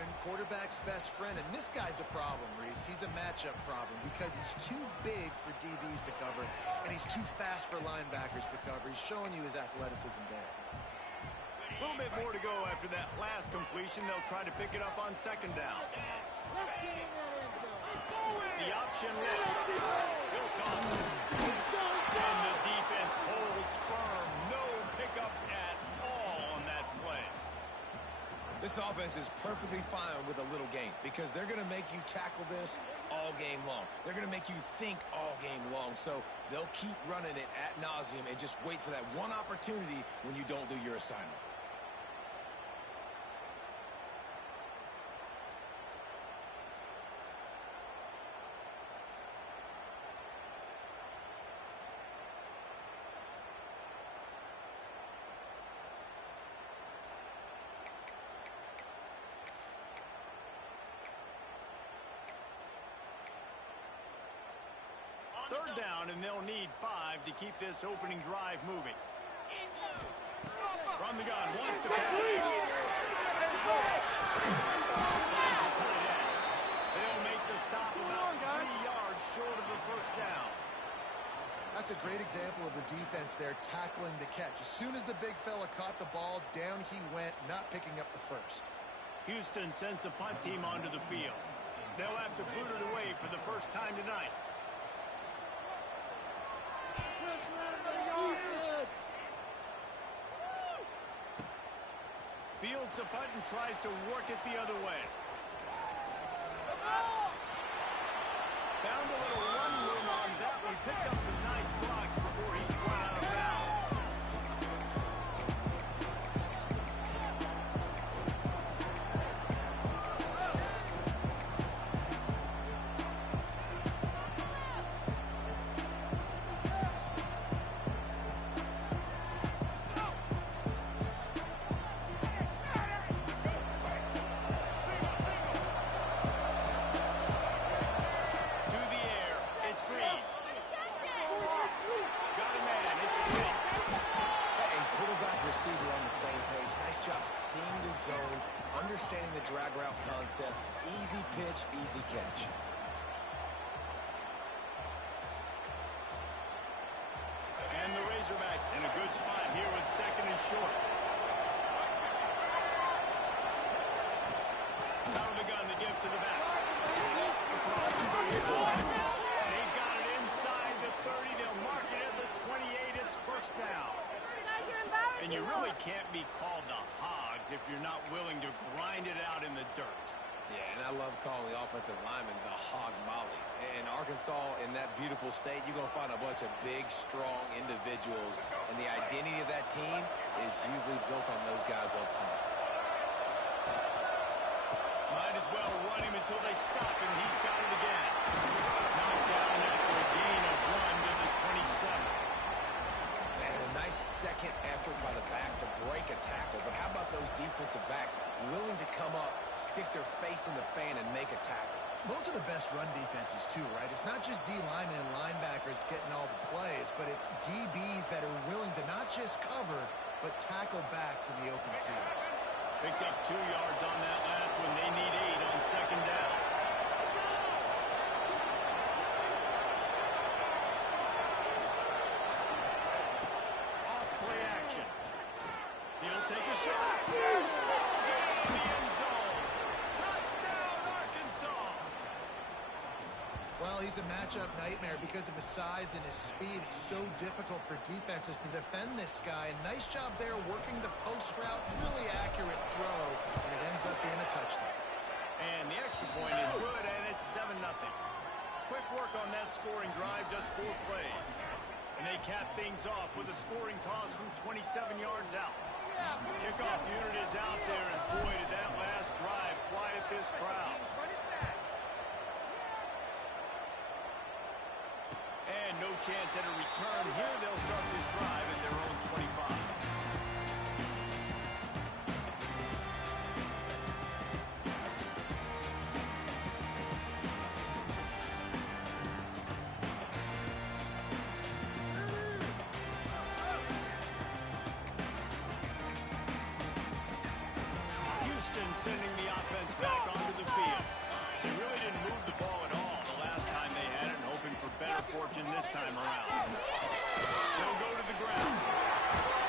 open, quarterback's best friend, and this guy's a problem, Reese. He's a matchup problem because he's too big for DBs to cover, and he's too fast for linebackers to cover. He's showing you his athleticism there. A little bit more to go after that last completion. They'll try to pick it up on second down. Let's get in that end zone. The option look. He'll toss it. And the defense holds firm. No pickup at all on that play. This offense is perfectly fine with a little game because they're going to make you tackle this all game long. They're going to make you think all game long. So they'll keep running it ad nauseum and just wait for that one opportunity when you don't do your assignment. Third down, and they'll need 5 to keep this opening drive moving. From the gun, wants to pass. Finds a tight end. They'll make the stop about 3 yards short of the first down. That's a great example of the defense there tackling the catch. As soon as the big fella caught the ball, down he went, not picking up the first. Houston sends the punt team onto the field. They'll have to boot it away for the first time tonight. Fields the punt and tries to work it the other way. Found a little run room on that one. Picked up some nice blocks before he's run out of bounds. Understanding the drag route concept, easy pitch, easy catch. And the Razorbacks in a good spot here with second and short. Out of the gun to give to the back. Across the 34. They've got it inside the 30. They'll mark it at the 28. It's first down. And you really can't be called the Hogs if you're not willing to grind it out in the dirt. Yeah, and I love calling the offensive linemen the hog mollies. In Arkansas, in that beautiful state, you're going to find a bunch of big, strong individuals, and the identity of that team is usually built on those guys up front. Might as well run him until they stop him. He's got it again. Knocked down after a gain of 1 to the 27. Nice second effort by the back to break a tackle, but how about those defensive backs willing to come up, stick their face in the fan, and make a tackle? Those are the best run defenses too, right? It's not just D linemen and linebackers getting all the plays, but it's DBs that are willing to not just cover, but tackle backs in the open field. Picked up 2 yards on that last one. They need 8 on second down. He'll take a shot. The end zone. Touchdown, Arkansas. Well, he's a matchup nightmare because of his size and his speed. It's so difficult for defenses to defend this guy. Nice job there working the post route. Really accurate throw, and it ends up being a touchdown. And the extra point is good, and it's 7-0. Quick work on that scoring drive, just 4 plays. And they cap things off with a scoring toss from 27 yards out. Kickoff unit is out there, and boy, did that last drive quiet this crowd. And no chance at a return here. They'll start this drive at their own 25. Sending the offense back marching this time around. He'll go to the ground.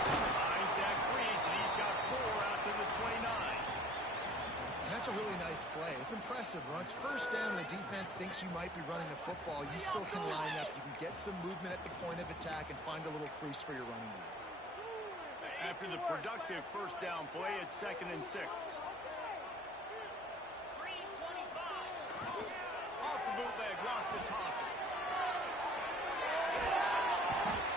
Finds that crease, and he's got 4 out to the 29. And that's a really nice play. It's impressive. When it's first down, the defense thinks you might be running the football. You still can line up. You can get some movement at the point of attack and find a little crease for your running back. After the productive first down play, it's 2nd and 6. Off the bootleg, lost the toss it.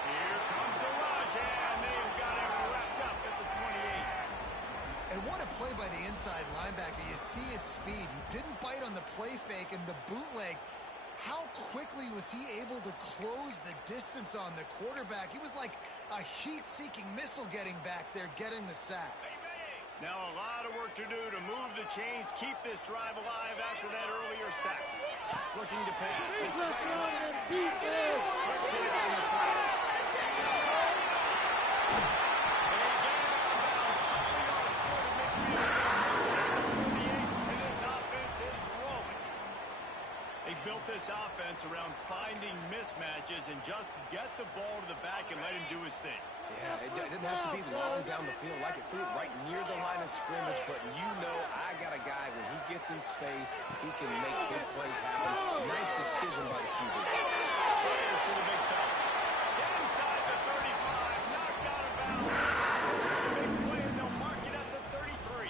Here comes the rush, and they've got it wrapped up at the 28. And what a play by the inside linebacker. You see his speed. He didn't bite on the play fake and the bootleg. How quickly was he able to close the distance on the quarterback? He was like a heat-seeking missile getting back there, getting the sack. Now a lot of work to do to move the chains, keep this drive alive after that earlier sack. Looking to pass. It's Pressure on them defense. Flips it on the play. They get it out of bounds. Couple yards short of midfield. 48, and this offense is rolling. They built this offense around finding mismatches and just get the ball to the back and let him do his thing. Yeah, it didn't have to be long down the field. Like it threw it right near the line of scrimmage, but you know I got a guy, when he gets in space, he can make big plays happen. Nice decision by the QB. Cheers to the big fella. Inside the 35, knocked out of bounds. It's a big play, and they'll mark it at the 33.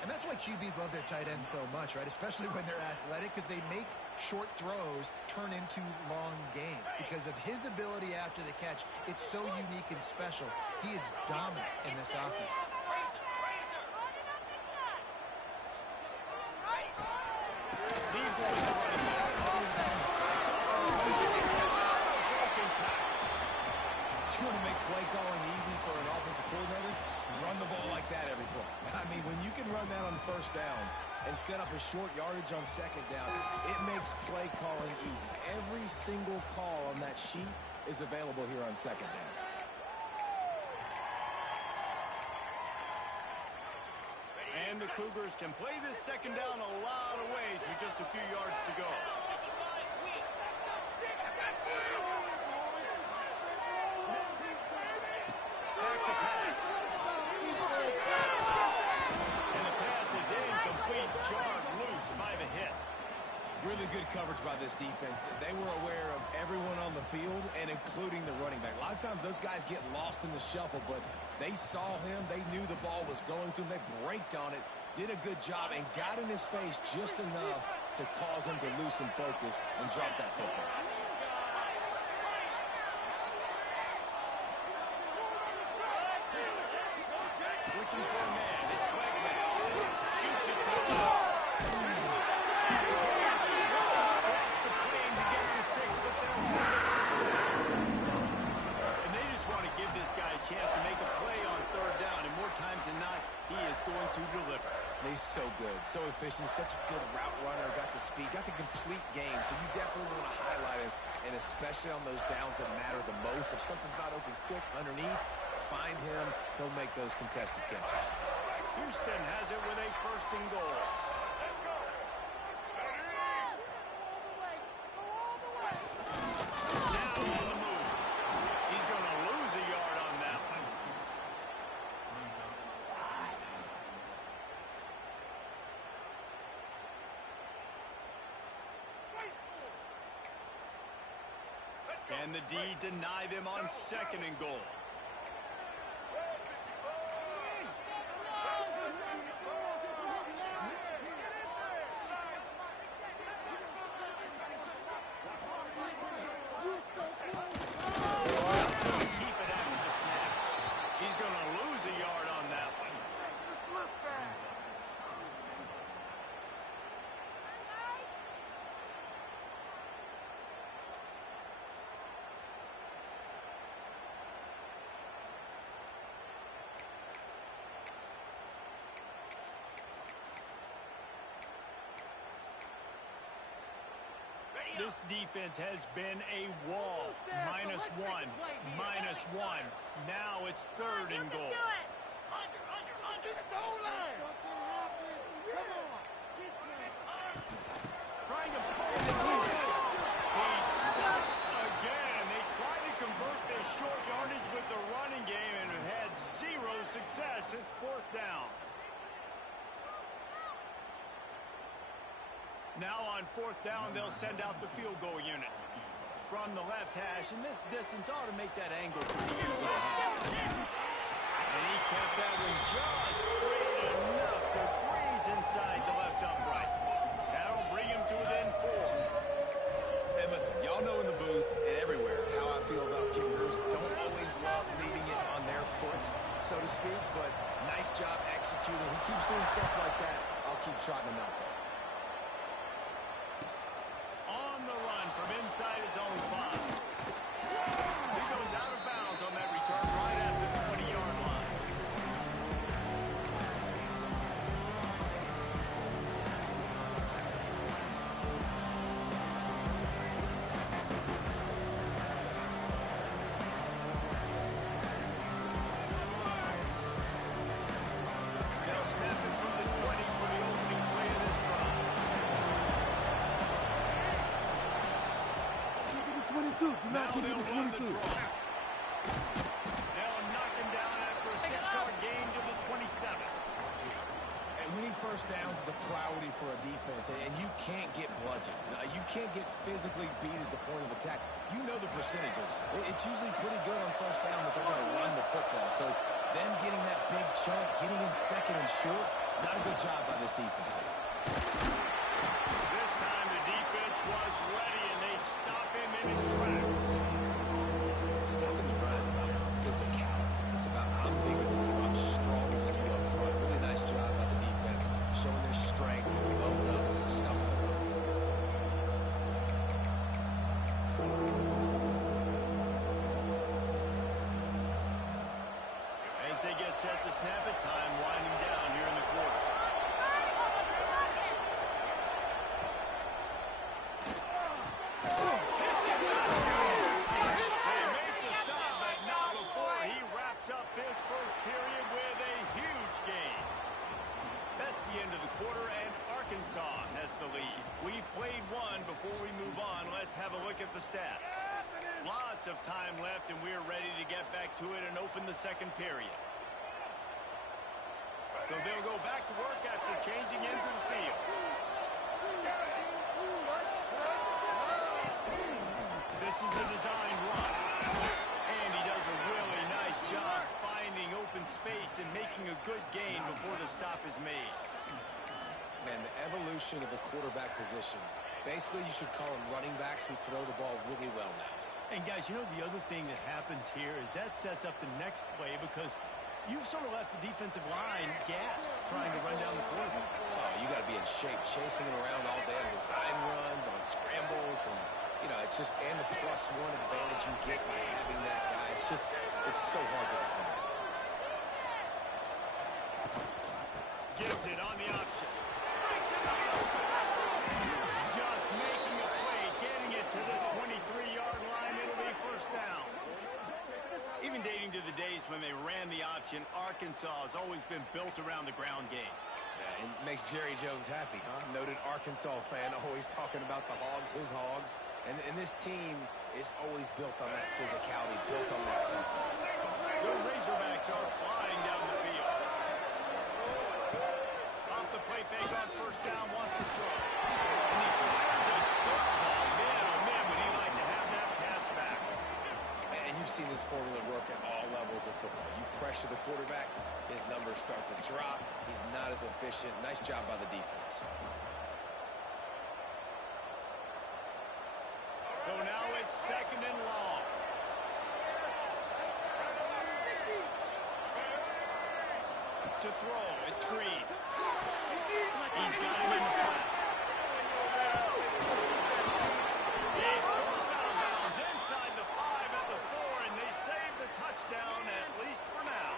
And that's why QBs love their tight ends so much, right? Especially when they're athletic, because they make short throws turn into long gains. Because of his ability after the catch, it's so unique and special. He is dominant in this offense. Needs to win the running back. Broken tackle. You want to make play calling easy for an offensive coordinator? Run the ball like that every play. I mean, when you can run that on first down and set up a short yardage on second down, it makes play calling easy. Every single call on that sheet is available here on second down. And the Cougars can play this second down a lot of ways with just a few yards to go. Back to pass. And the pass is incomplete, jarred loose by the hit. Really good coverage by this defense. They were aware of everyone on the field, and including the running back. A lot of times those guys get lost in the shuffle, but they saw him. They knew the ball was going to him. They braked on it, did a good job, and got in his face just enough to cause him to loosen focus and drop that football. Looking for a man. It's Wegman. Shoots it to the ball. Across the plane to get the 6, but they'll hold the first down. And they just want to give this guy a chance to make a play on third down, and more times than not, he is going to deliver. He's so good, so efficient, such a good route runner, got the speed, got the complete game, so you definitely want to highlight him, and especially on those downs that matter the most. If something's not open quick underneath, find him, he'll make those contested catches. Houston has it with a 1st and goal. Now on the move. He's going to lose a yard on that one. And the D deny them on 2nd and goal. Keep it after the snap. He's going to lose a yard on that one. This defense has been a wall. -1, -1. Now it's 3rd and goal. Trying to pull it. He success. It's 4th down. Now on 4th down, they'll send out the field goal unit. From the left hash, and this distance ought to make that angle pretty easy. And he kept that one just straight enough to breeze inside the left upright. That'll bring him to within 4. And listen, y'all know in the booth and everywhere how I feel about kickers. Don't always love leaving it on their foot, so to speak, but nice job executing. He keeps doing stuff like that. I'll keep trotting him out there. On the run from inside his own 5. He goes out of bounds on that return right at the 20-yard line. They'll snap it from the 20 for the opening play of this drive. Keep it to 22. Do not keep it to 22. They'll knock him down after a 6-yard gain to the 27. And winning first downs is a priority for a defense, and you can't get bludgeoned. You can't get physically beat at the point of attack. You know the percentages. It's usually pretty good on first down that they're going to run the football. So them getting that big chunk, getting in second and short, not a good job by this defense. This time the defense was ready, and they stop him in his tracks. Stopping the run is about physicality. It's about I'm bigger than you, I'm stronger than you up front. Really nice job by the defense, showing their strength, loading up, stuffing the run. As they get set to snap it, time winding down here in the quarter. Hits him. They make the stop, but not before he wraps up this first period with a huge gain. That's the end of the quarter, and Arkansas has the lead. We've played one. Before we move on, let's have a look at the stats. Lots of time left, and we're ready to get back to it and open the second period. So they'll go back to work after changing into the field. This is a designed run. And he does a really nice job finding open space and making a good gain before the stop is made. Man, the evolution of the quarterback position. Basically, you should call them running backs who throw the ball really well now. And guys, you know the other thing that happens here is that sets up the next play because you've sort of left the defensive line gassed trying to run down the quarterback. Oh, you got to be in shape, chasing him around all day on design runs, on scrambles, and, you know, it's just, and the +1 advantage you get by having that guy. It's just, it's so hard to defend. Gives it on the option. Breaks into the open. Just making a play, getting it to the 23-yard line. It'll be first down. Even dating to the days when they ran the option, Arkansas has always been built around the ground game. Yeah, and makes Jerry Jones happy, huh? Noted Arkansas fan, always talking about the Hogs, his Hogs. And this team is always built on that physicality, built on that toughness. The Razorbacks are flying down the field. Off the play fake on first down, wants to throw. And he fires a dirt ball. Man, oh man, would he like to have that pass back. And you've seen this formula work at all levels of football. You pressure the quarterback, his numbers start to drop. He's not as efficient. Nice job by the defense. So now it's second and long. To throw, it's Green. He's got him in the flat. He's forced out of bounds inside the 5 at the 4, and they save the touchdown, at least for now.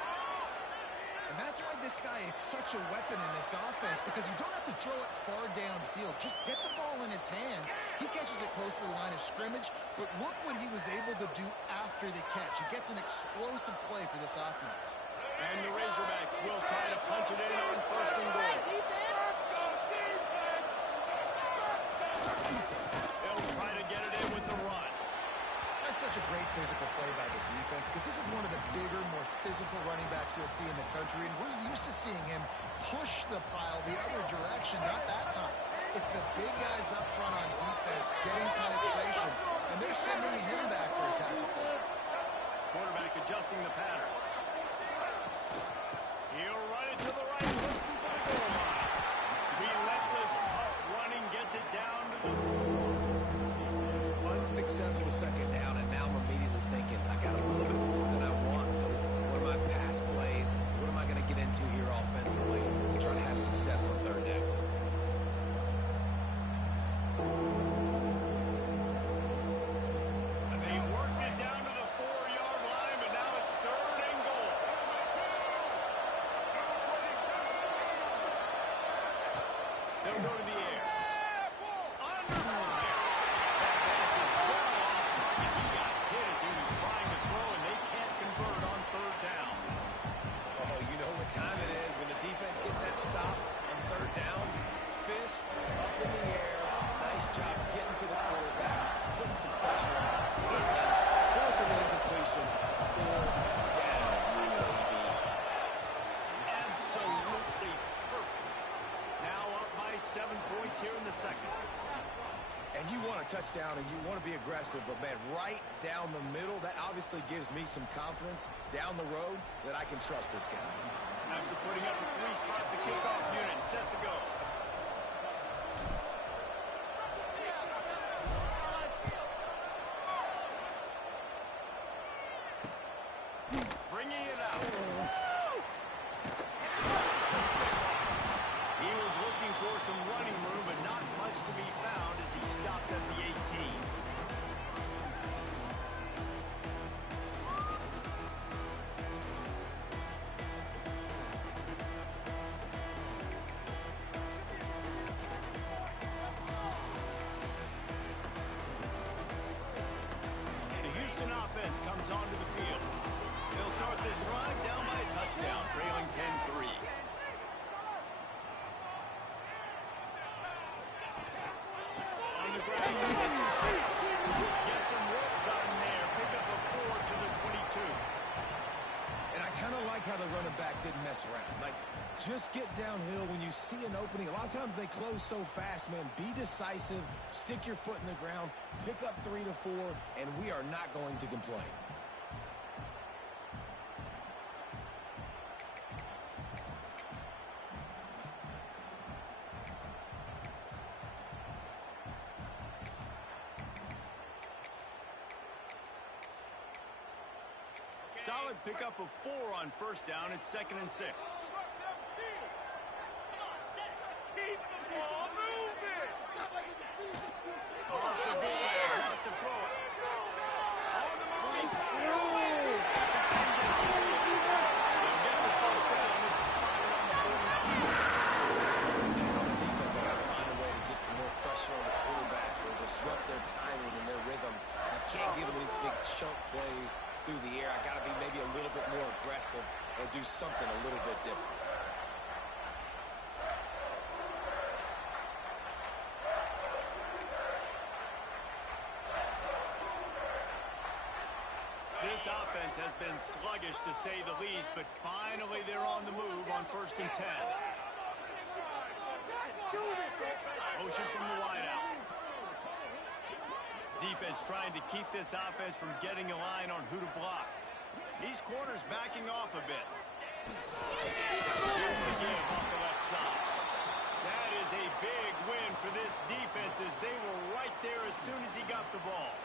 And that's why this guy is such a weapon in this offense, because you don't have to throw it far downfield. Just get the ball in his hands. He catches it close to the line of scrimmage, but look what he was able to do after the catch. He gets an explosive play for this offense. And the Razorbacks will try to punch it in on first and goal. They'll try to get it in with the run. A such a great physical play by the defense because this is one of the bigger, more physical running backs you'll see in the country, and we're used to seeing him push the pile the other direction, not that time. It's the big guys up front on defense getting penetration, and they're sending him back for a tackle for it. Quarterback adjusting the pattern. He'll run it to the right, looking for the goal line. Relentless, tough running gets it down to the 4. Unsuccessful second down, and now I'm immediately thinking, I got a little bit more than I want, so what are my pass plays? What am I going to get into here offensively to try to have success on third down? And they worked it down to the 4-yard line, but now it's 3rd and goal. They'll go to the air. Under fire. That pass is well off, and he got hit as he was trying to throw, and they can't convert on 3rd down. Oh, you know what time it is when the defense gets that stop on 3rd down. Fist up in the air. Nice job getting to the quarterback, putting some pressure on him, hitting him, forcing the incompletion. 4th down, baby. Absolutely perfect. Now up by 7 points here in the second. And you want a touchdown and you want to be aggressive, but man, right down the middle, that obviously gives me some confidence down the road that I can trust this guy. After putting up a 3-spot, the kickoff unit set to go. Bringing it out. He was looking for some running room, but not much to be found as he stopped at the 18. The Houston offense comes onto the field. They'll start this drive down by a touchdown, trailing 10-3. On the ground, get some work done there. Pick up a 4 to the 22. And I kind of like how the running back didn't mess around. Like, just get downhill when you see an opening. A lot of times they close so fast, man. Be decisive, stick your foot in the ground, pick up 3 to 4, and we are not going to complain. Solid pickup of 4 on 1st down. It's 2nd and 6. Off the bootleg, has to throw it. On the move, he's through it. They'll get the 1st down. It's spotted on the 49. And on the defense, I got to find a way to get some more pressure on the quarterback or disrupt their timing and their rhythm. I can't give them these big chunk plays through the air. I got to be maybe a little bit more aggressive or do something a little bit different. This offense has been sluggish to say the least, but finally they're on the move on 1st and 10. Motion from the wideout. Defense trying to keep this offense from getting a line on who to block. These corners backing off a bit. Here's the give off the left side. That is a big win for this defense as they were right there as soon as he got the ball.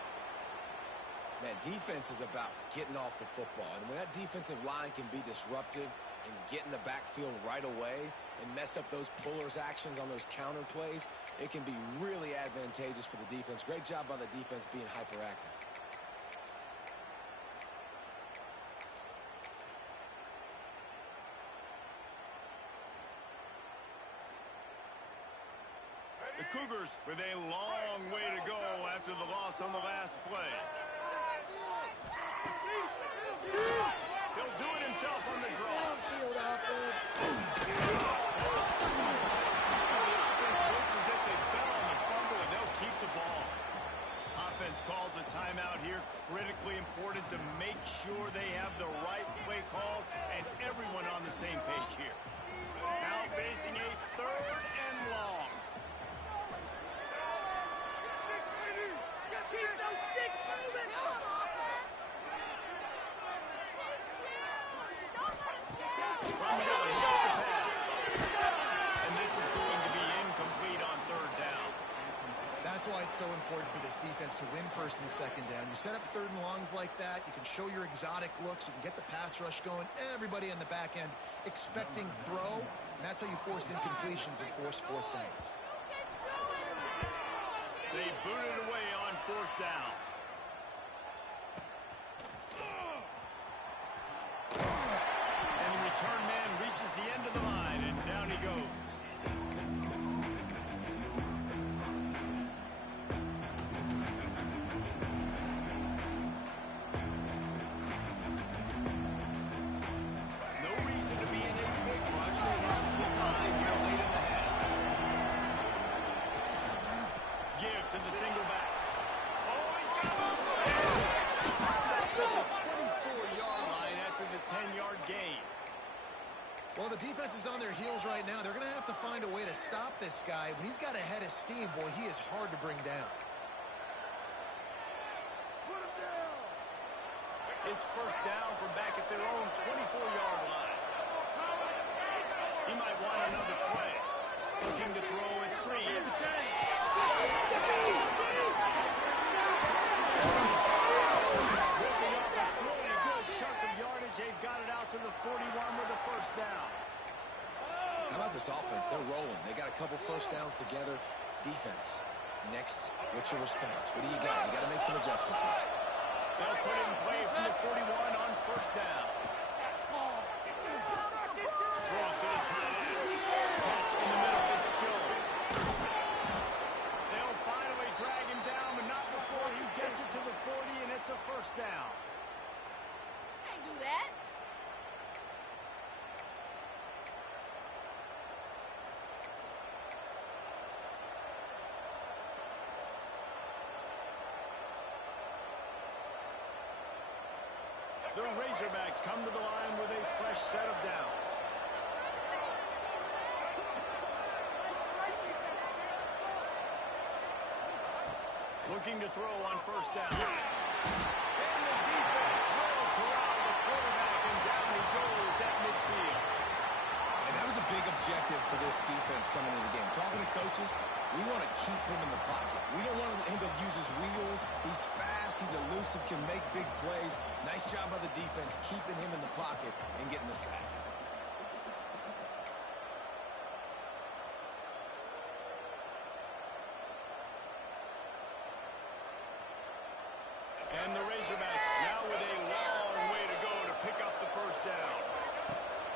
Man, defense is about getting off the football. And when that defensive line can be disruptive and get in the backfield right away and mess up those pullers actions on those counter plays, it can be really advantageous for the defense. Great job by the defense being hyperactive. The Cougars with a long way to go after the loss on the last play. He'll do it himself on the draw. Field offense. The offense looks as if they fell on the fumble, and they'll keep the ball. Offense calls a timeout here. Critical. important to make sure they have the right play call and everyone on the same page here. Now facing a 3rd and long. Keep those sticks moving! And this is going to be incomplete on 3rd down. That's why it's so important for this defense to win 1st and 2nd down. You set up 3rd and longs like that, you can show your exotic looks, you can get the pass rush going, everybody in the back end expecting throw, and that's how you force incompletions and force 4th downs. They boot it away on 4th down. And the return man reaches the end of the line, and down he goes. No reason to be in a big rush. They have some time here late in the half. Give to the single back. Oh, he's got one. Stops at the 24-yard line after the 10-yard gain. Well, the defense is on their heels right now. They're going to have to find a way to stop this guy. When he's got a head of steam, boy, he is hard to bring down. It's 1st down from back at their own 24-yard line. He might want another play. Looking to throw, it's Green. Ripping up a pretty good chunk of yardage. They've got it out to the 41 with a 1st down. How about this offense? They're rolling. They got a couple 1st downs together. Defense. Next, what's your response? What do you got? You got to make some adjustments here. They'll put in play from the 41 on 1st down. Throws to the tight end. Catch in the middle. It's Jones. They'll finally drag him down, but not before he gets it to the 40, and it's a 1st down. Can't do that. The Razorbacks come to the line with a fresh set of downs. Looking to throw on 1st down. And the defense will corral the quarterback, and down he goes at midfield. And that was a big objective for this defense coming into the game. Talking to coaches, we want to keep him in the pocket. We don't want him to use his wheels. He's fast, he's elusive, can make big plays. Nice job by the defense keeping him in the pocket and getting the sack. And the Razorbacks now with a long way to go to pick up the 1st down.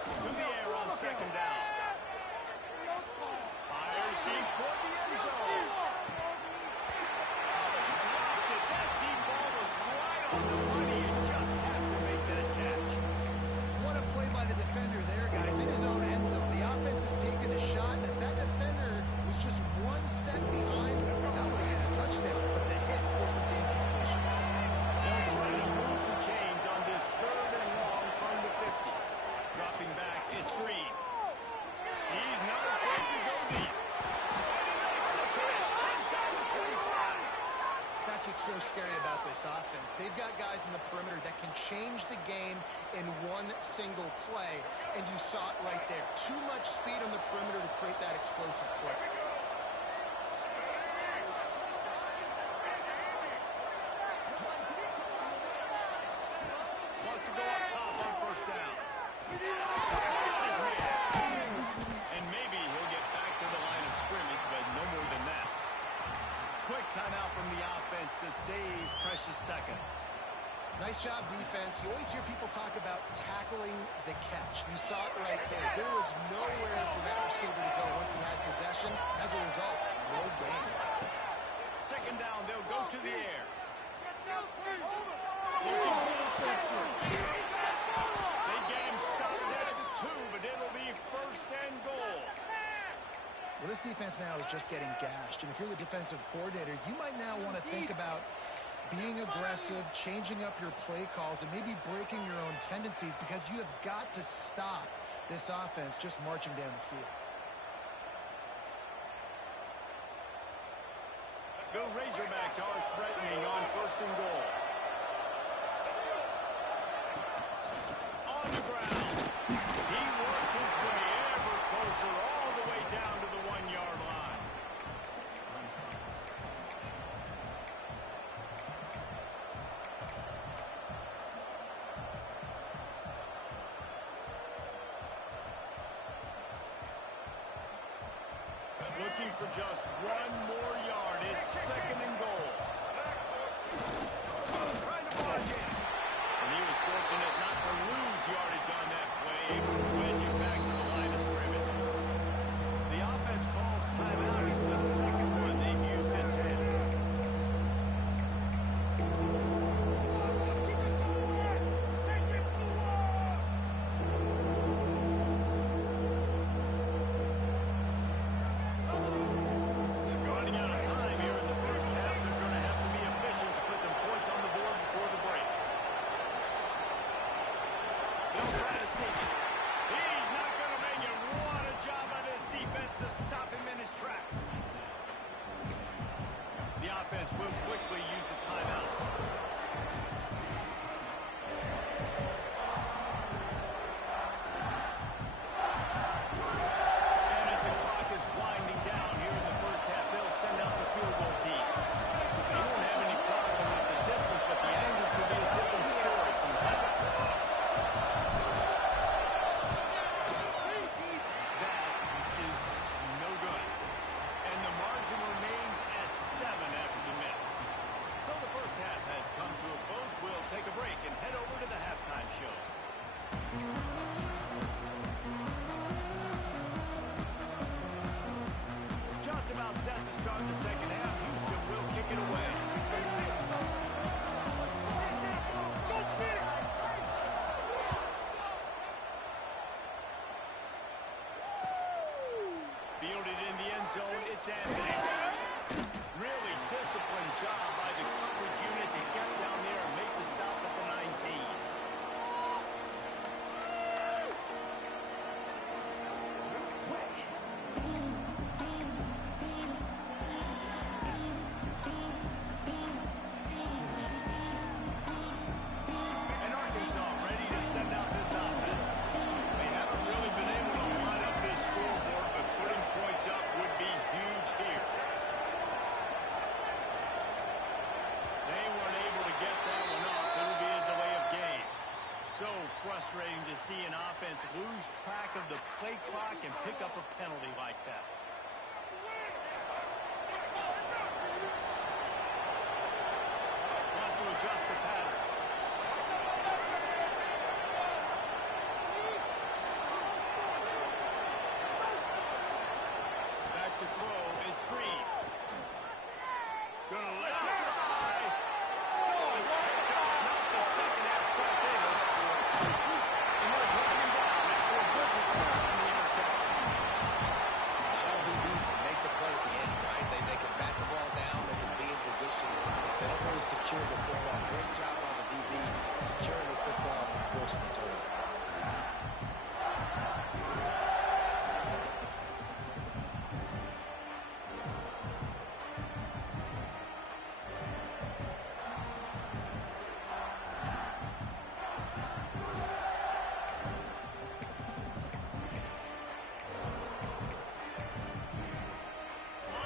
To the air on 2nd down. Fires deep toward the end zone. Dropped it. That deep ball was right on the money. You just have to make that catch. What a play by the defender there, guys, in his own end zone. The offense has taken a shot, and if that defender was just one step behind, that would have been a touchdown. But the hit forces the incompletion. They'll try to move the chains on this 3rd and long from the 50. Dropping back, it's Green. He's not afraid to go deep. And he makes the catch inside the 25. That's what's so scary about this offense. They've got guys in the perimeter that can change the game in one single play, and you saw it right there. Too much speed on the perimeter to create that explosive play. Wants to go up top on 1st down. Got his man. And maybe he'll get back to the line of scrimmage, but no more than that. Quick timeout from the offense to save precious seconds. Nice job, defense. You always hear people talk about tackling the catch. You saw it right there. There was nowhere for that receiver to go once he had possession. As a result, no gain. 2nd down, they'll go to the air. Looking for the switcher. They get him stopped at the 2, but it'll be 1st and goal. Well, this defense now is just getting gashed. And if you're the defensive coordinator, you might now want to think about being aggressive, changing up your play calls, and maybe breaking your own tendencies, because you have got to stop this offense just marching down the field. The Razorbacks are threatening on 1st and goal. On the ground. He works his way ever closer all the way down to the 1-yard line. Looking for just 1 more yard. It's 2nd and goal. Trying to barge in. And he was fortunate not to lose yardage on that play. Able to wedge it back to the line of scrimmage. The offense calls timeout. It's the 2nd one they've used this half. Running out of time here in the 1st half. They're going to have to be efficient to put some points on the board before the break. They'll try to sneak it. He's not going to make it. What a job by this defense to stop him in his tracks. The offense will quickly use a timeout. And as the clock is winding down here in the 1st half, they'll send out the field goal team. They won't have any problem with the distance, but the angle could be a different story from that. That is no good. And the margin remains at 7 after the miss. So the 1st half has come to a close. We'll take a break and head over to the halftime show. Just about set to start the 2nd half. Houston will kick it away. Fielded in the end zone, it's Anthony. Really disciplined job by the coverage unit to get down there and make the stop at the 19. And Arkansas ready to send out this offense. They haven't really been able to line up this scoreboard, but putting points up would be huge here. They weren't able to get that one off. It'll be a delay of game. So frustrating to see an offense lose track of the play clock and pick up a penalty like that. Wants to adjust the pattern. Back to throw. It's Green. Gonna let it fly. Oh, it's picked up. Not the 2nd half start there. And they'll drag him down after a good return on the interception. Not all DBs make the play at the end, right? They can bat the ball down. They can be in position. They don't really secure the football. Great job by the DB securing the football and forcing the turnover.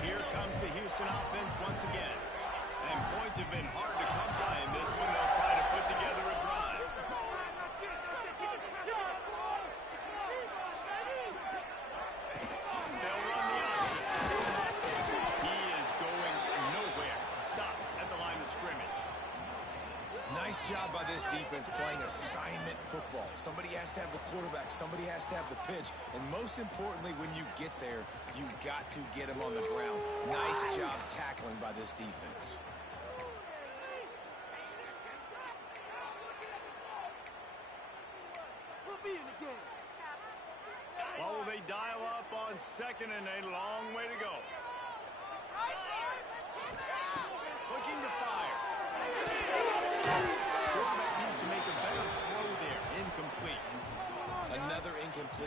Here comes the Houston offense once again. And points have been hard to come by in this one. They'll try to put together a drive. They'll run the option. He is going nowhere. Stop at the line of scrimmage. Nice job by this defense playing assignment football. Somebody has to have the quarterback. Somebody has to have the pitch. And most importantly, when you get there, you got to get him on the ground. Nice job tackling by this defense. We'll be in the game. What will they dial up on 2nd and a long way to go? Looking to fire.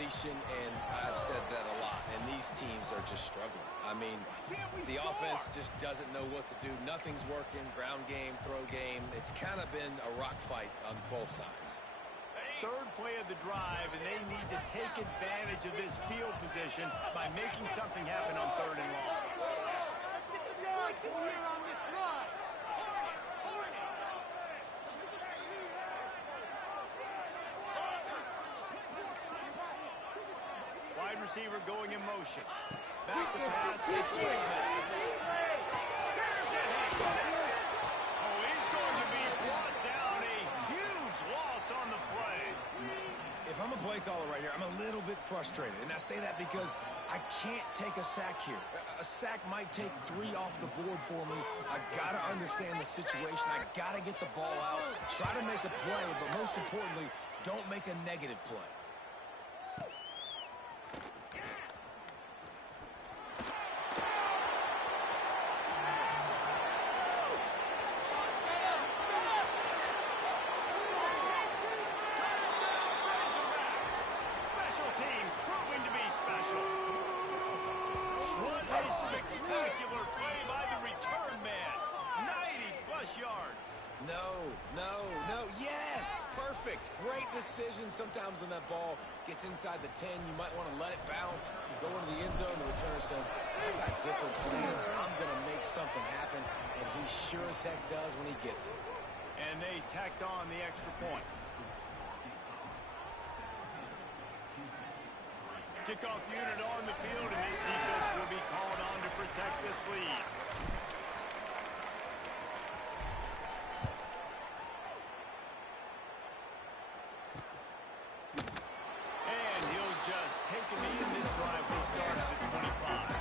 situation, and I've said that a lot, and these teams are just struggling. I mean, the offense just doesn't know what to do. Nothing's working. Ground game, throw game. It's kind of been a rock fight on both sides. Third play of the drive, and they need to take advantage of this field position by making something happen on 3rd and long. Wide receiver going in motion. Back to pass. It's Greenman. Oh, he's going to be brought down. A huge loss on the play. If I'm a play caller right here, I'm a little bit frustrated. And I say that because I can't take a sack here. A sack might take 3 off the board for me. I got to understand the situation. I got to get the ball out, try to make a play, but most importantly, don't make a negative play. Sometimes when that ball gets inside the 10, you might want to let it bounce, go into the end zone. The returner says, I've got different plans. I'm going to make something happen, and he sure as heck does when he gets it. And they tacked on the extra point. Kickoff unit on the field, and this defense will be called on to protect this lead. Just take a knee, and this drive will start at the 25.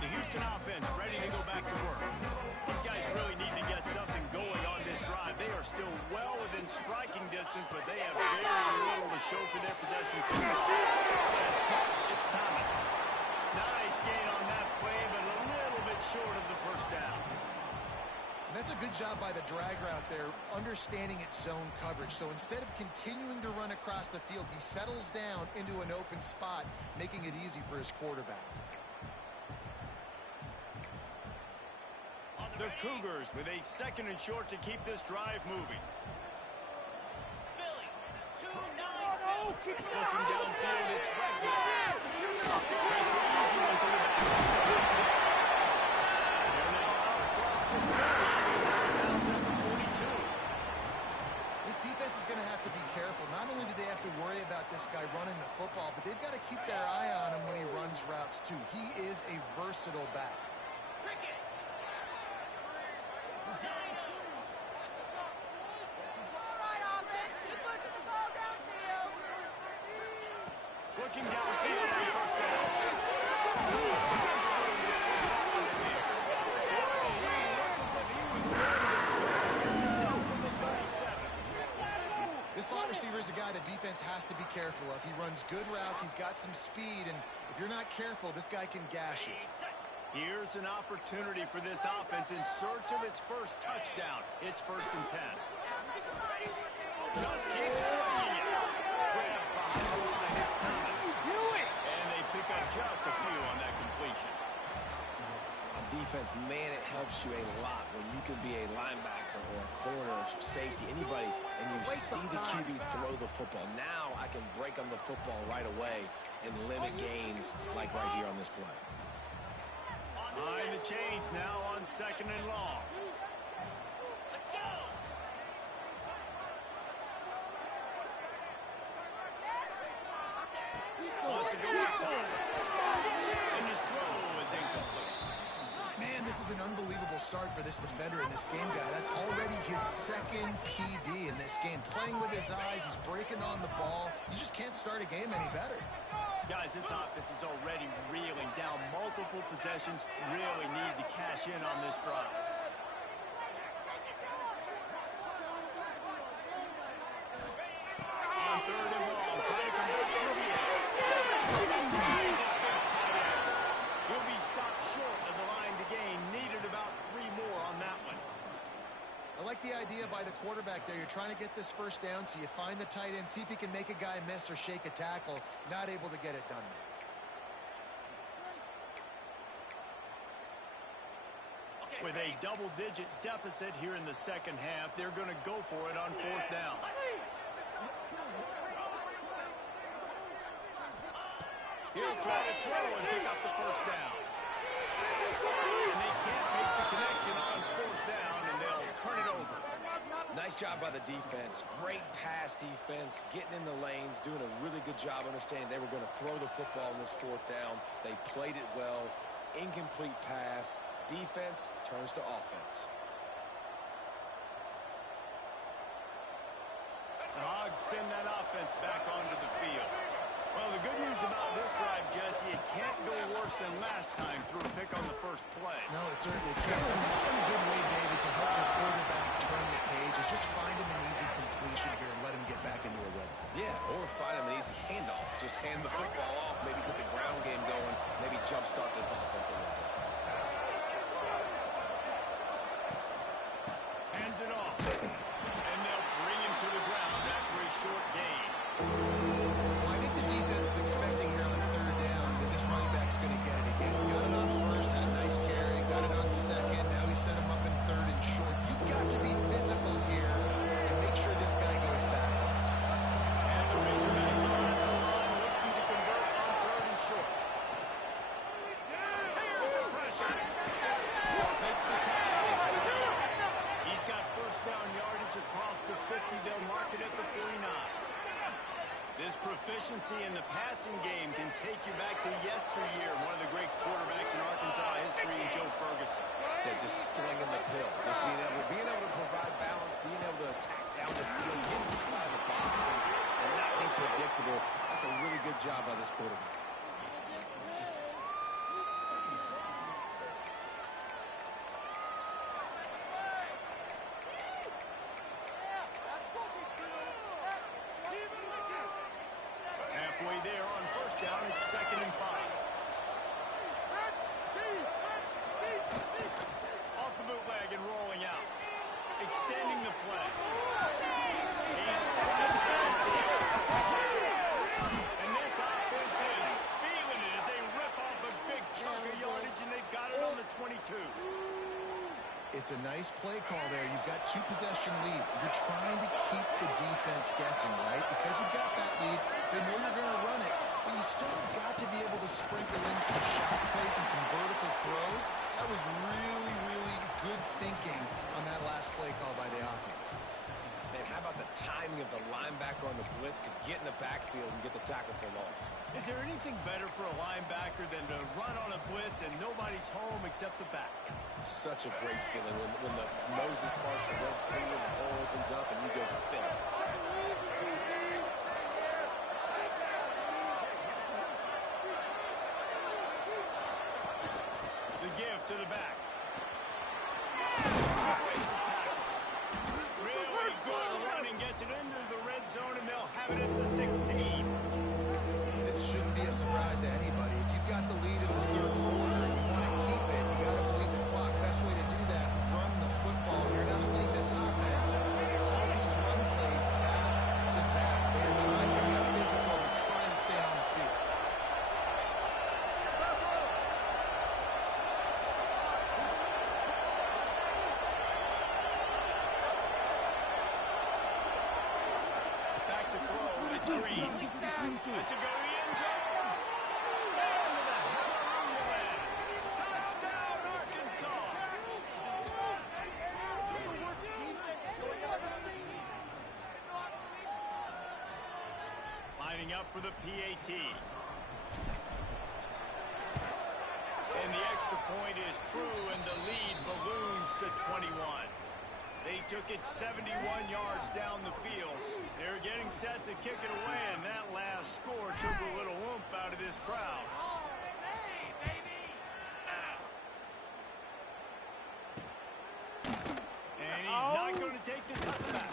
The Houston offense ready to go back to work. These guys really need to get something going on this drive. They are still well within striking distance, but they have very little to show for their possession. It's Thomas. Nice gain on that play, but a little bit short of the first down. And that's a good job by the drag route there, understanding its zone coverage. So instead of continuing to run across the field, he settles down into an open spot, making it easy for his quarterback. The Cougars with a 2nd and short to keep this drive moving. Looking downfield, it's Wegner. Takes an easy one to the back. They're now out across the 40. He's out of bounds at the 42. This defense is going to have to be careful. Not only do they have to worry about this guy running the football, but they've got to keep their eye on him when he runs routes too. He is a versatile back. Looking downfield on first down. This slot receiver is a guy the defense has to be careful of. He runs good routes. He's got some speed, and if you're not careful, this guy can gash you. Here's an opportunity for this offense in search of its first touchdown. It's 1st and 10. Just keep swinging it. Grab behind the line. It's Thomas. And they pick up just a few on that completion. On defense, man, it helps you a lot when you can be a linebacker or a corner, safety, anybody, and you see the QB throw the football. Now I can break on the football right away and limit gains like right here on this play. Behind the chains now on 2nd and long. Let's go. Wants to go up top. And his throw is incomplete. Man, this is an unbelievable start for this defender in this game, guy. That's already his 2nd PD in this game. Playing with his eyes, he's breaking on the ball. You just can't start a game any better. Guys, this offense is already reeling down multiple possessions. Really need to cash in on this drive. On third and long. Trying to convert through the air. Just big tight end. He'll be stopped short of the line to gain. Needed about 3 more on that one. I like the idea by the quarterback there. You're trying to get this first down, so you find the tight end, see if he can make a guy miss or shake a tackle. Not able to get it done. With a double-digit deficit here in the second half, they're going to go for it on 4th down. He'll try to throw and pick up the first down. And they can't make the connection on 4th down, and they'll turn it over. Nice job by the defense. Great pass defense, getting in the lanes, doing a really good job understanding they were going to throw the football in this 4th down. They played it well. Incomplete pass. Defense turns to offense. The Hogs send that offense back onto the field. Well, the good news about this drive, Jesse, it can't go worse than last time through a pick on the first play. No, it certainly can't. One good way, David, to help your quarterback turn the page is just find him an easy completion here and let him get back into a rhythm. Yeah, or find him an easy handoff. Just hand the football off, maybe get the ground game going, maybe jumpstart this offense a little bit. Hands it off. And they'll bring him to the ground after a short gain. Well, I think the defense is expecting here on 3rd down that this running back's going to get it again. Got it on 1st, had a nice carry, got it on 2nd. Now he set him up in 3rd and short. You've got to be physical here and make sure this guy goes backwards. And the Razorbacks are at the line looking to convert on 3rd and short. Here's the pressure. Makes the tackle. He's got first down yardage across the 50. They'll mark it at the 49. This proficiency in the passing game can take you back to yesteryear. One of the great quarterbacks in Arkansas history, Joe Ferguson. Yeah, just slinging the pill. Just being able to provide balance, being able to attack down the field, getting out of the box, and not be predictable. That's a really good job by this quarterback. Halfway there on first down, it's 2nd and 5. Off the bootleg and rolling out. Extending the play. He's straight downfield. And this offense is feeling it as they rip off a big chunk of yardage, and they've got it on the 22. It's a nice play call there. You've got 2-possession lead. You're trying to keep the defense guessing, right? Because you've got that lead, they know you're going to run it, but you still have got to be able to sprinkle in some shot plays and some vertical throws. That was really, really good thinking on that last play call by the offense. And how about the timing of the linebacker on the blitz to get in the backfield and get the tackle for loss? Is there anything better for a linebacker than to run on a blitz and nobody's home except the back? Such a great feeling when the Moses parts the Red Sea and the hole opens up and you go fill it. The give to the back. Breaks the tackle. Really good running, gets it into the red zone, and they'll have it at the 16. This shouldn't be a surprise to anybody. If you've got the lead in the 3rd quarter and you want to keep it, you got to bleed the clock. Best way to do that, run the football. You're now seeing this offense call these run plays back to back. They're trying to be physical. They're trying to stay on the field. Back to throw. It's Green. It's a go to the end zone. And the hallelujah land. Touchdown, Arkansas. Lining up for the PAT. And the extra point is true, and the lead balloons to 21. They took it 71 yards down the field. They're getting set to kick it away, and that last score took a little oomph out of this crowd. And he's not going to take the touchback.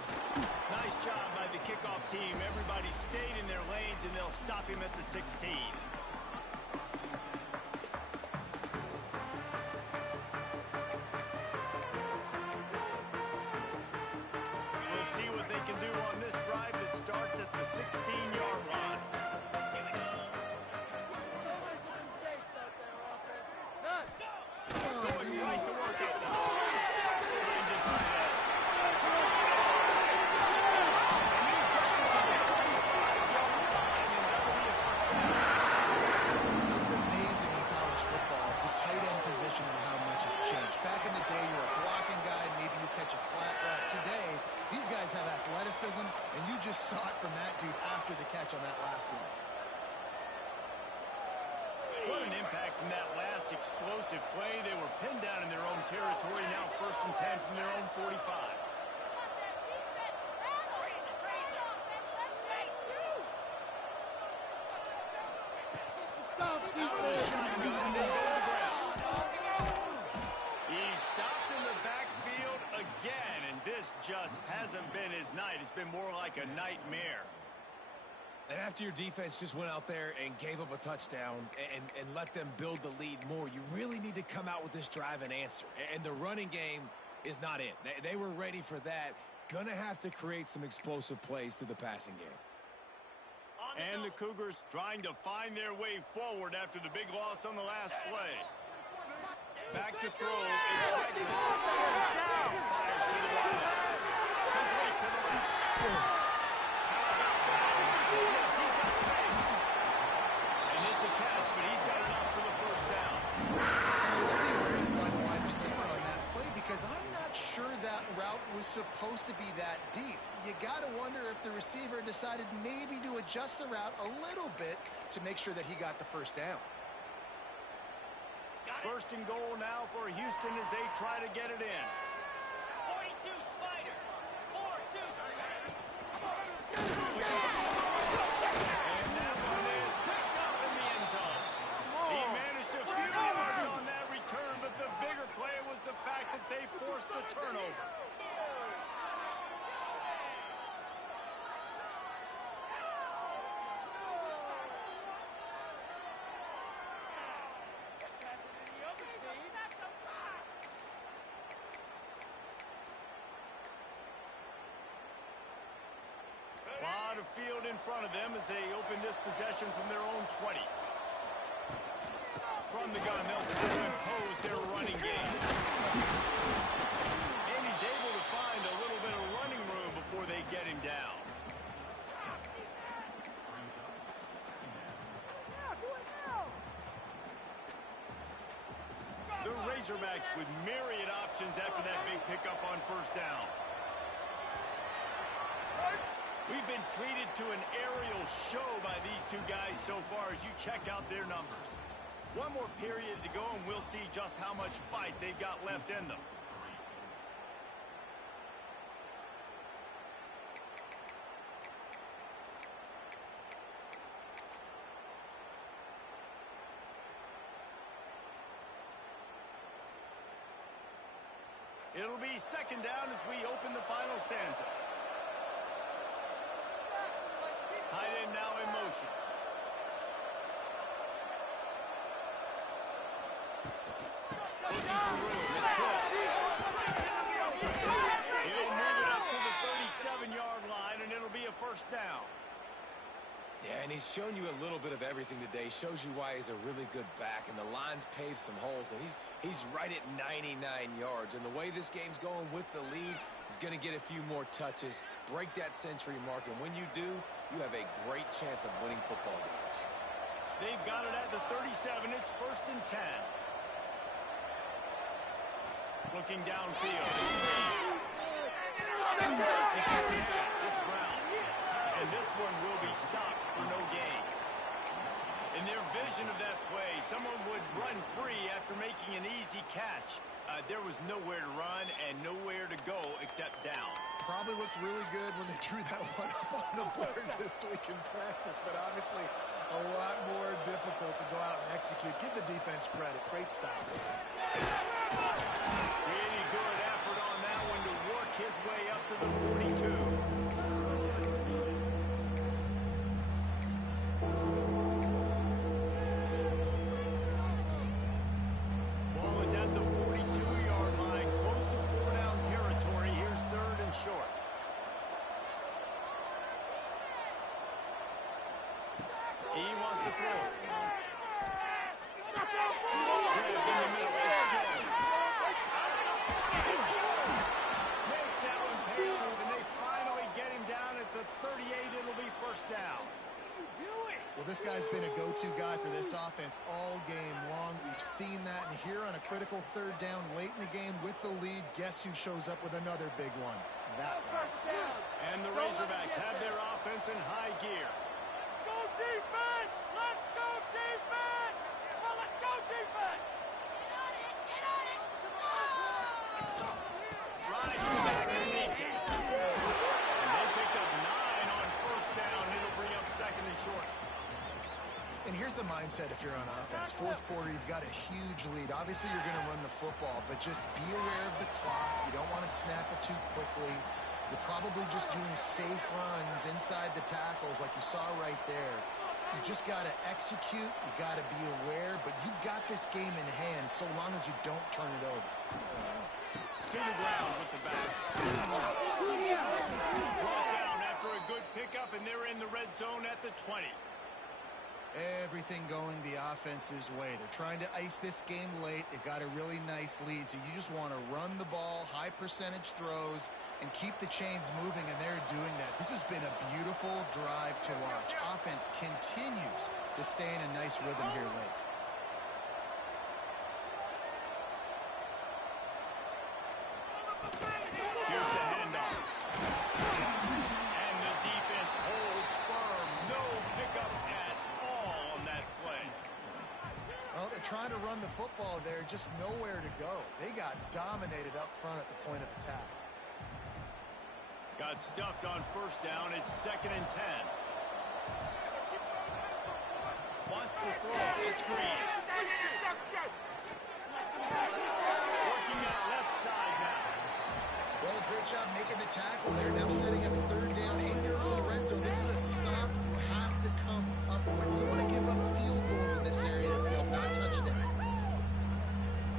Nice job by the kickoff team. Everybody's stop him at the 16. We'll see what they can do on this drive that starts at the 16-yard line. Going right to work up top. And just like that. And he gets it to the 45-yard line, and that'll be a first down. It's amazing in college football, the tight end position and how much has changed. Back in the day, you were a blocking guy, maybe you catch a flat route. Today, these guys have athleticism, and you just saw it from that dude after the catch on that last one. What an impact from that last explosive play. They were pinned down in their own territory. Now 1st and 10 from their own 45. Stop, Out of the shotgun, and they go to the ground. He's stopped in the backfield again, and this just hasn't been his night. It's been more like a nightmare. And after your defense just went out there and gave up a touchdown and let them build the lead more, you really need to come out with this drive and answer. And the running game is not it. They were ready for that. Gonna have to create some explosive plays through the passing game. And the Cougars trying to find their way forward after the big loss on the last play. Back to throw. It's Gregory. Fires to the right. Complete to the left. Yes, he's got space. And it's a catch, but he's got enough for the first down. Really worries by the wide receiver on that play because I'm not sure that route was supposed to be that deep. You got to wonder if the receiver decided maybe to adjust the route a little bit to make sure that he got the first down. First and goal now for Houston as they try to get it in. 42 Spider. 4-2. And that one is picked up in the end zone. He managed a few yards on that return, but the bigger play was the fact that they forced the turnover. Lot of field in front of them as they open this possession from their own 20. From the gun, they'll try to impose their running game. And he's able to find a little bit of running room before they get him down. The Razorbacks with myriad options after that big pickup on first down. We've been treated to an aerial show by these two guys so far as you check out their numbers. One more period to go and we'll see just how much fight they've got left in them. It'll be second down as we open the final stanza. Tight end now in motion. Looking for room. It's good. He'll move it up to the 37-yard line, and it'll be a first down. Yeah, and he's shown you a little bit of everything today. Shows you why he's a really good back, and the line's paved some holes, and he's right at 99 yards. And the way this game's going with the lead, he's going to get a few more touches, break that century mark, and when you do, you have a great chance of winning football games. They've got it at the 37. It's 1st and 10. Looking downfield. It's Brown. And this one will be stopped for no gain. In their vision of that play, someone would run free after making an easy catch. There was nowhere to run and nowhere to go except down. Probably looked really good when they drew that one up on the board this week in practice, but obviously a lot more difficult to go out and execute. Give the defense credit. Great stop. Pretty good effort on that one to work his way up to the 42. this guy's been a go-to guy for this offense all game long. We've seen that, and here on a critical third down late in the game with the lead, guess who shows up with another big one? That guy. And the Razorbacks have their offense in high gear. Go defense! Let's go defense! Come on, let's go defense! Get on it! Get on it! Right back underneath it. And they pick up 9 on first down. It'll bring up second and short. And here's the mindset if you're on offense. Fourth quarter, you've got a huge lead. Obviously, you're going to run the football, but just be aware of the clock. You don't want to snap it too quickly. You're probably just doing safe runs inside the tackles like you saw right there. You just got to execute. You got to be aware, but you've got this game in hand so long as you don't turn it over. To the ground with the back. Brought down after a good pickup, and they're in the red zone at the 20. Everything going the offense's way. They're trying to ice this game late. They've got a really nice lead, so you just want to run the ball, high percentage throws, and keep the chains moving, and they're doing that. This has been a beautiful drive to watch. Offense continues to stay in a nice rhythm here late. Here's the handoff. And the defense holds firm. No pickup at all on that play. Well, they're trying to run the football there, just nowhere to go. They got dominated up front at the point of attack. Got stuffed on first down. It's second and 10. Wants to throw. It's Green. Working that left side now. Well, great job making the tackle there. Now setting up third down, 8-year-old red zone. This is a stop you have to come up with. You want to give up field goals in this area of the field, not touchdowns.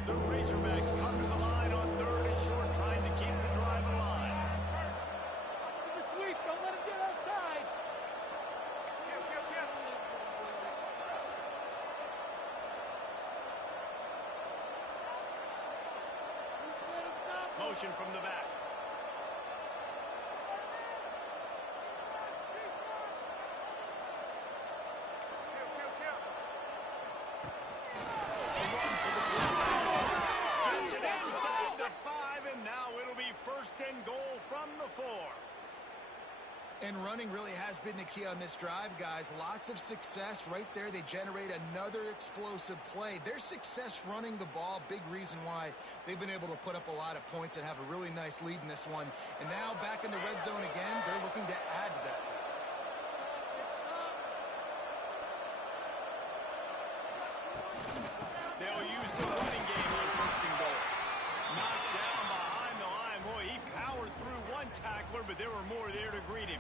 The Razorbacks come to the line on third and short, trying to keep the drive alive. The sweep, don't let him get outside! Motion from the back. A run for the quarterback. Gets it inside the 5, and now it'll be first and goal from the 4. And running really has been the key on this drive, guys. Lots of success right there. They generate another explosive play. Their success running the ball, big reason why they've been able to put up a lot of points and have a really nice lead in this one. And now back in the red zone again, they're looking to add to that. They'll use the running game on first and goal. Knocked down behind the line. Boy, he powered through one tackler, but there were more there to greet him.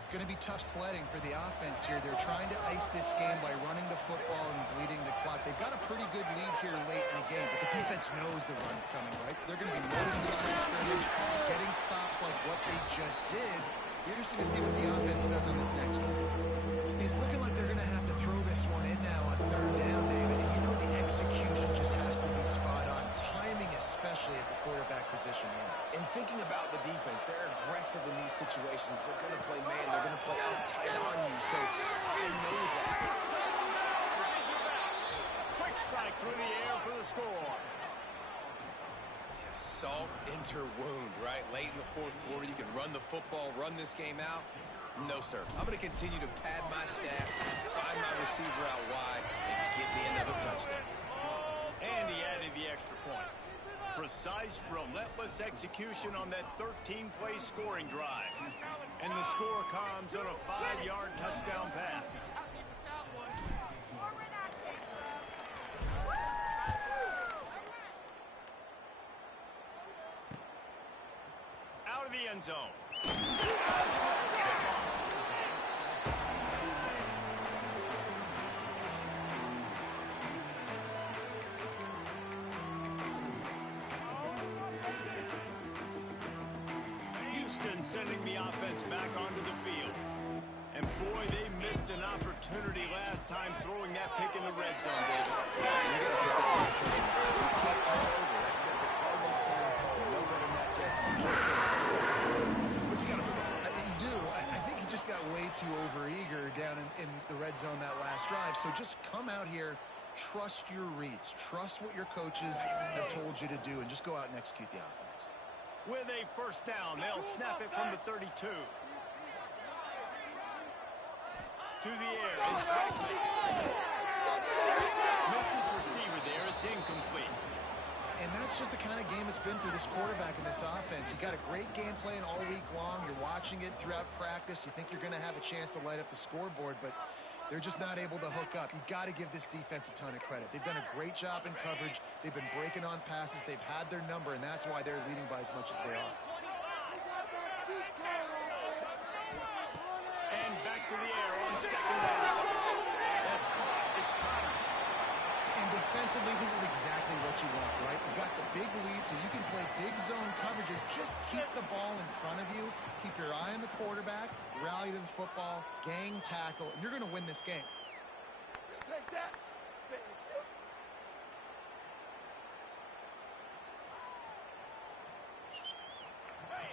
It's going to be tough sledding for the offense here. They're trying to ice this game by running the football and bleeding the clock. They've got a pretty good lead here late in the game, but the defense knows the run's coming, right? So they're going to be loading the line of scrimmage, getting stops like what they just did. Be interesting to see what the offense does in this next one. It's looking like they're going to have to throw this one in now on third down, David. And you know the execution just has to be spot on. Timing especially at the quarterback position here. And thinking about the defense, they're aggressive in these situations. They're going to play man. They're going to play up tight on you. So I know that. Touchdown, Razorbacks! Quick strike through the air for the score. Yeah, salt enter wound, right? Late in the fourth quarter, you can run the football, run this game out. No, sir. I'm going to continue to pad my stats, find my receiver out wide, and get me another touchdown. And he added the extra point. Precise, relentless execution on that 13-play scoring drive. And the score comes on a 5-yard touchdown pass. Out of the end zone. This guy's got a stiff arm. Sending the offense back onto the field. And boy, they missed an opportunity last time throwing that pick in the red zone, David. Yeah, you got to put that first touchdown. You can't turn over. That's a Cardinal sin. You know better than that, Jesse. You can't turn over. But you got to move on. You do. I think he just got way too overeager down in the red zone that last drive. So just come out here, trust your reads, trust what your coaches have told you to do, and just go out and execute the offense. With a first down, they'll snap it from the 32. To the air, it's Beckley. Missed his receiver there, it's incomplete. And that's just the kind of game it's been for this quarterback in this offense. You got a great game plan all week long. You're watching it throughout practice. You think you're going to have a chance to light up the scoreboard, but they're just not able to hook up. You got to give this defense a ton of credit. They've done a great job in coverage. They've been breaking on passes. They've had their number, and that's why they're leading by as much as they are. And back to the air on second down. That's caught. It's Connor. And defensively, this is exactly what you want, right? You got the big lead, so you can play big zone coverages. Just keep the ball in front of you. Keep your eye on the quarterback. Rally to the football. Gang tackle. And you're going to win this game. Take that.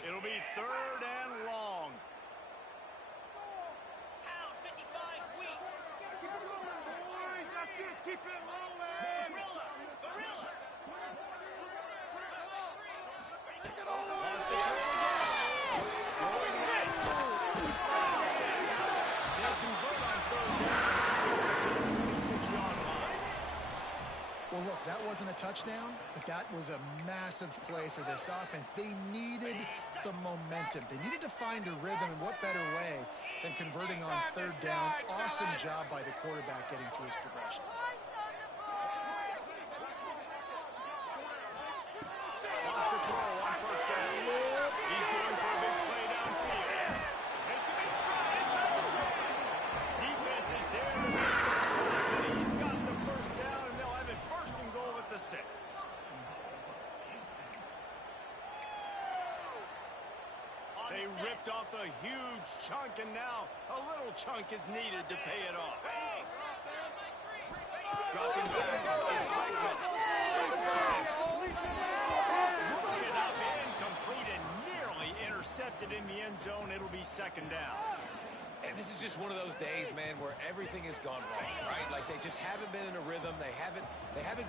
It'll be third and long. Pound 55 weak. Keep it rolling, boys. That's it. Keep it rolling. Gorilla. Lost it again. Going right. They'll convert on third down. To the 26-yard line. Well, look, that wasn't a touchdown, but that was a massive play for this offense. They needed some momentum. They needed to find a rhythm, and what better way than converting on third down. Awesome job by the quarterback getting through his progression. Lost the throw on first down. He's going for a big play downfield. It's a big stride inside the 10. Defense is there to make the stop, and he's got the first down, and they'll have it first and goal at the 6. They ripped off a huge chunk, and now a little chunk is needed to pay it off. Dropping back, it's Blackman. Broken up, incomplete, and nearly intercepted in the end zone. It'll be second down. And this is just one of those days, man, where everything has gone wrong, right? Like they just haven't been in a rhythm. They haven't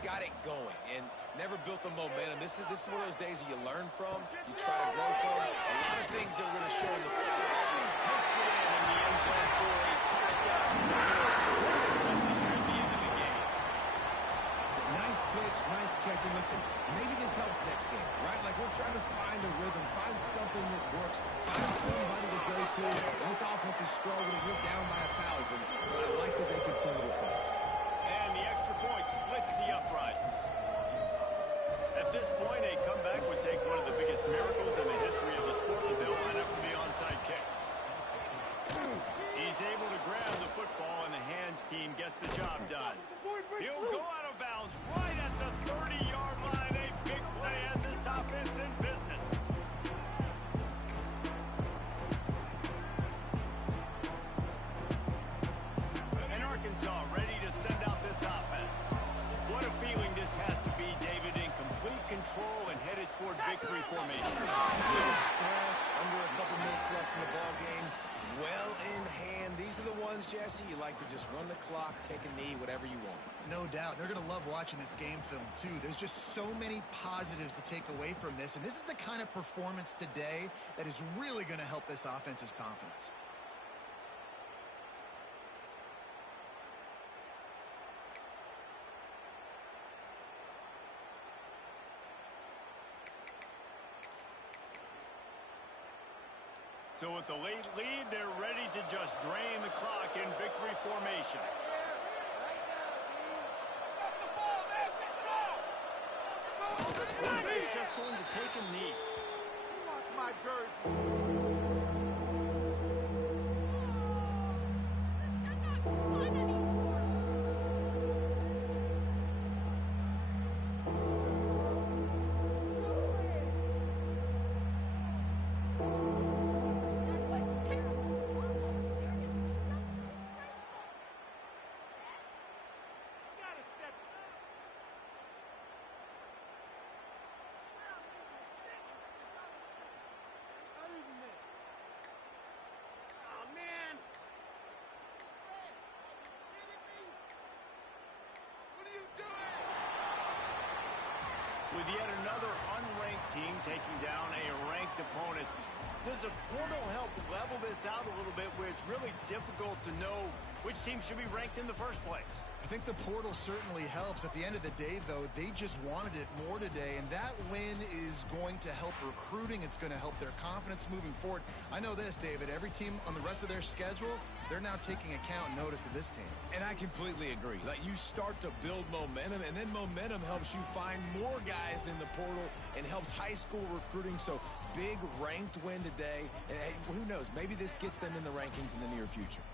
got it going and never built the momentum. This is one of those days that you learn from, you try to grow from. A lot of things that are going to show in the future. Takes it in the end zone for a touchdown. At the end of the game. Nice pitch, nice catch. And listen, maybe this helps next game, right? Like we're trying to find a rhythm, find something that works, find somebody to go to. This offense is struggling. We're down by 1,000, but I like that they continue to fight. And the extra point splits the uprights. At this point, a comeback would take one of the biggest miracles in the history of the sport, but they'll line up for the onside kick. He's able to grab the football, and the hands team gets the job done. He'll go out of bounds right at the 30-yard line. A big play as this offense in business. And Arkansas ready to send out this offense. What a feeling this has to be, David, in complete control and headed toward victory formation. Little stress, under a couple minutes left in the ball game. Well in hand. These are the ones, Jesse, you like to just run the clock, take a knee, whatever you want. No doubt. They're going to love watching this game film, too. There's just so many positives to take away from this, and this is the kind of performance today that is really going to help this offense's confidence. So with the late lead, they're ready to just drain the clock in victory formation. Quarterback's just going to take a knee. Who wants my jersey? with yet another unranked team taking down a ranked opponent. Does a portal help level this out a little bit where it's really difficult to know which team should be ranked in the first place? I think the portal certainly helps. At the end of the day, though, they just wanted it more today, and that win is going to help recruiting. It's going to help their confidence moving forward. I know this, David. Every team on the rest of their schedule, they're now taking account and notice of this team. And I completely agree. Like, you start to build momentum, and then momentum helps you find more guys in the portal and helps high school recruiting. So big ranked win today. And hey, who knows? Maybe this gets them in the rankings in the near future.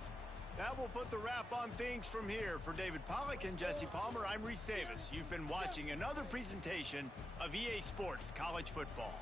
That will put the wrap on things from here. For David Pollack and Jesse Palmer, I'm Reese Davis. You've been watching another presentation of EA Sports College Football.